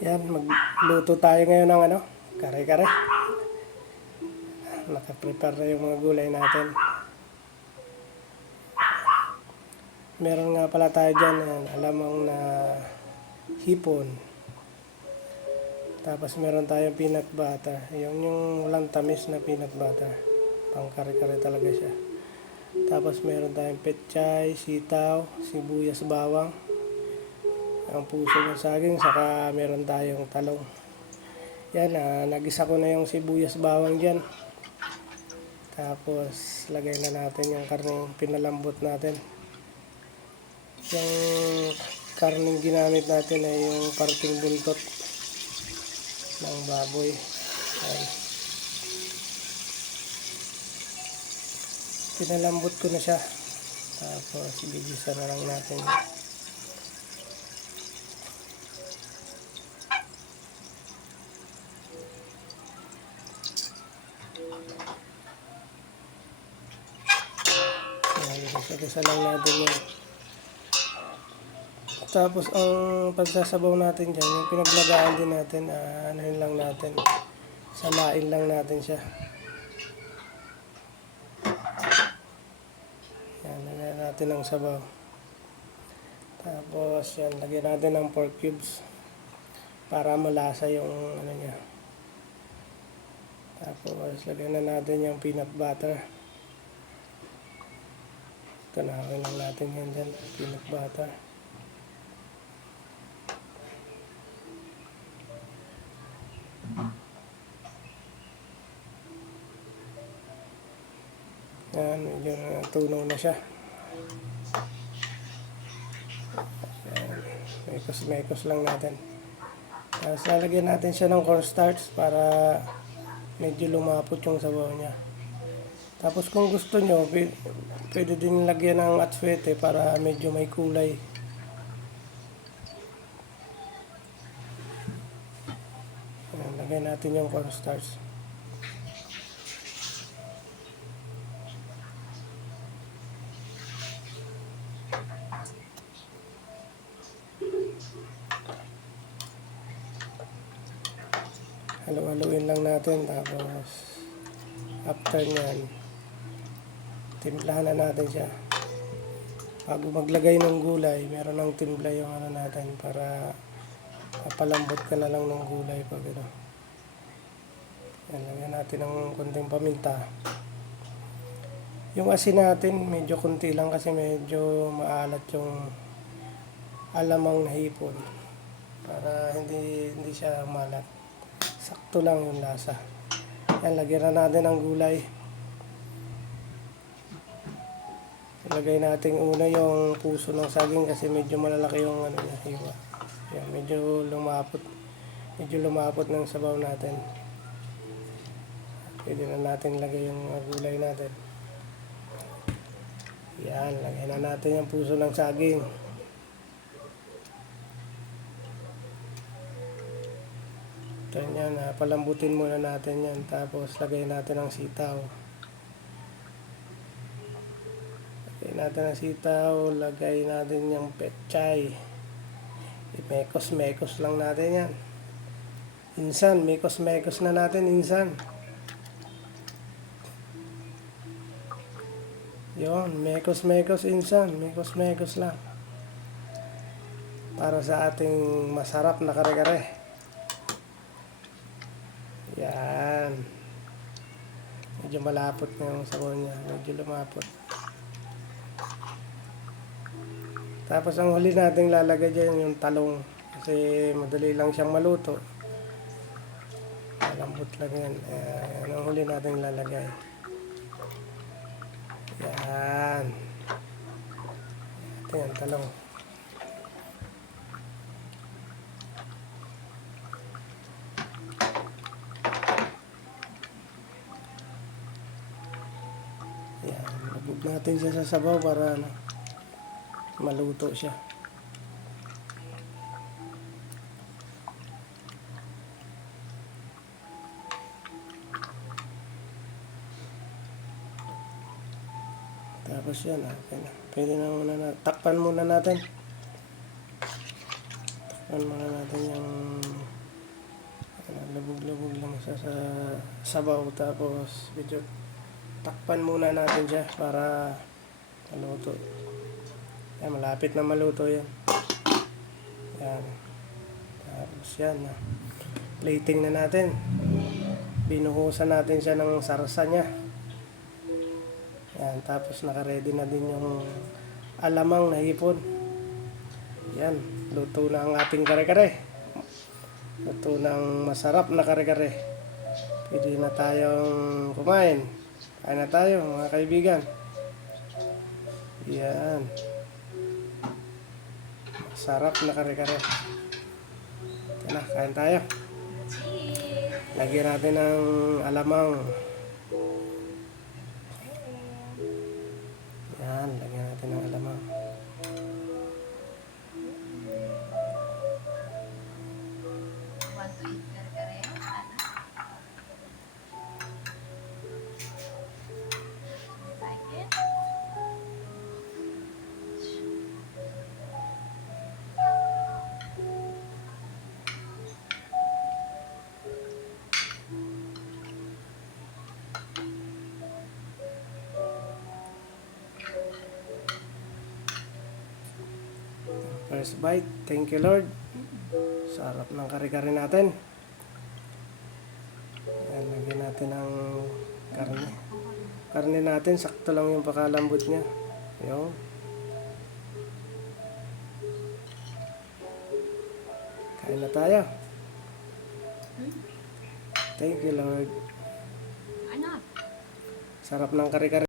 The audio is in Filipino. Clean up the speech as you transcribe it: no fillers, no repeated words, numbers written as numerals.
Yan, magluto tayo ngayon ng kare-kare. Nakaprepare na yung mga gulay natin. Meron nga pala tayo dyan, yan, alamang na hipon. Tapos meron tayong peanut butter. Yung walang tamis na peanut butter. Pang kare-kare talaga siya. Tapos meron tayong pechay, sitaw, sibuyas, bawang, ang puso ng saging, saka meron tayong talong. Yan, nagisa ko na yung sibuyas, bawang dyan. Tapos lagay na natin yung karneng pinalambot natin. Yung karneng ginamit natin ay yung parting buntot ng baboy. Ayan. Pinalambot ko na siya. Tapos bigisa na lang natin. Isa-isa lang natin yun. Tapos ang pagsasabaw natin dyan, yung pinaglagaan din natin, anuhin lang natin, salain lang natin siya. Yan, lagyan natin ng sabaw. Tapos yan, lagyan natin ng pork cubes para malasa yung ano niya. Tapos lagyan na natin yung peanut butter. Tanawin lang natin yan dyan, peanut butter. Yan, medyo tunaw na siya. Mekos lang natin. Tapos lalagyan natin siya ng cornstarch para medyo lumapot yung sabaw niya. Tapos kung gusto nyo, pwede din lagyan ng atswete para medyo may kulay. Ayan, lagyan natin yung cornstarch. Halo-haloin lang natin, tapos after nyan, timplahan na natin siya. Bago maglagay ng gulay, meron ng timpla yung ano natin para papalambot ka na lang ng gulay pag ano. Yan, lagyan natin ng konting paminta. Yung asin natin, medyo konti lang kasi medyo maalat yung alamang na hipon. Para hindi siya malat. Sakto lang yung lasa. Yan, lagyan na natin ng gulay. Ilagay natin una yung puso ng saging kasi medyo malalaki yung ano niya, hiwa. Yan, medyo lumapot ng sabaw natin. Pwede na natin lagay yung gulay natin. Yan, lagay na natin yung puso ng saging. Ito yan, palambutin muna natin yan. Tapos lagay natin ang sitaw. Lagay natin ang sitaw. Lagay natin yung pechay. Mekos lang natin yan. Insan, mekos na natin, insan. Yon, mekos insan. Mekos lang. Para sa ating masarap na kare-kare. Yan. Medyo malapot na yung sabaw niya. Medyo lumapot. Tapos ang huli natin lalagay dyan yung talong. Kasi madali lang siyang maluto. Malambot lang yan. Yan ang huli natin lalagay. Yan. Ito yung talong. Yan, lagog natin siya sa sabaw para maluto siya. Tapos yan, okay na. Pwede na muna takpan muna natin. Takpan muna natin yung sa sabaw, tapos medyo takpan muna natin siya para maluto. Yan, malapit na maluto yan. Yan. Tapos yan. Plating na natin. Binuhusan natin siya ng sarsa niya. Yan. Tapos naka-ready na din yung alamang na hipon. Yan. Luto na ang ating kare-kare. Luto ng masarap na kare-kare. Pwede na tayong kumain. Kain na tayo mga kaibigan. Yan. Sarap na kare-kare. Yan na, kain tayo. Lagyan natin ng alamang. Yan, lagyan natin ng alamang. Want to eat kare-kare? Like it? First bite. Thank you, Lord. Sarap ng kare-kare natin. Yan, lagyan natin ng karne. Karne natin, sakto lang yung pakalambot niya. Yun. Kain na tayo. Thank you, Lord. Ano? Sarap ng kare-kare.